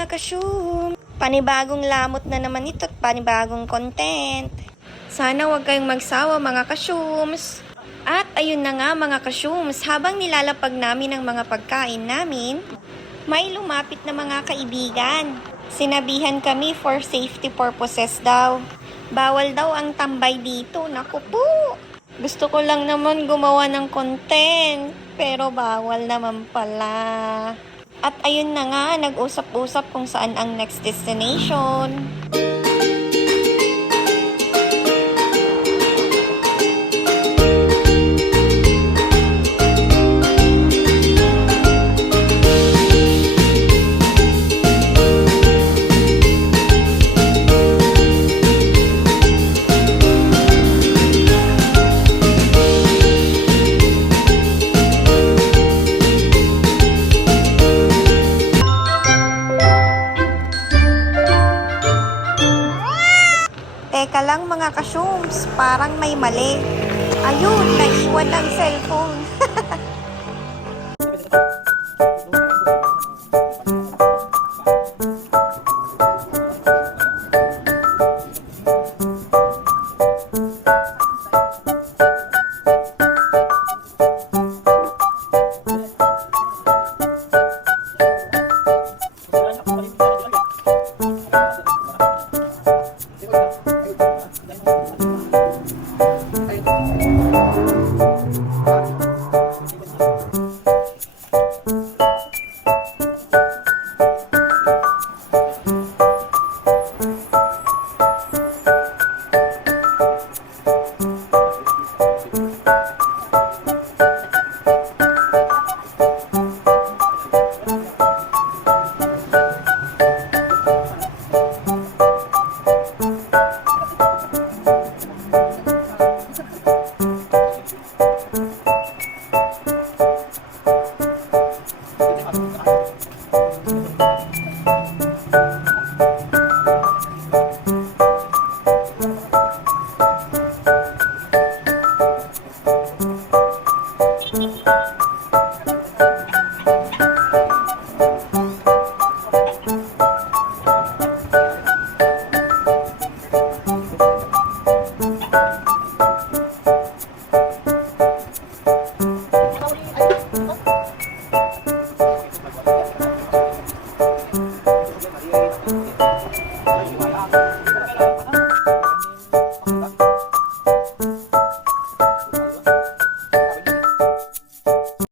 mga kasyum! Panibagong lamot na naman ito at panibagong content. Sana huwag kayong magsawa mga kasyums. At ayun na nga mga kasyums, habang nilalapag namin ang mga pagkain namin, may lumapit na mga kaibigan. Sinabihan kami for safety purposes daw. Bawal daw ang tambay dito, naku po! Gusto ko lang naman gumawa ng content, pero bawal naman pala. At ayun na nga, nag-usap-usap kung saan ang next destination. Teka lang mga kasyums, parang may mali. Ayun, naiwan ang cellphone.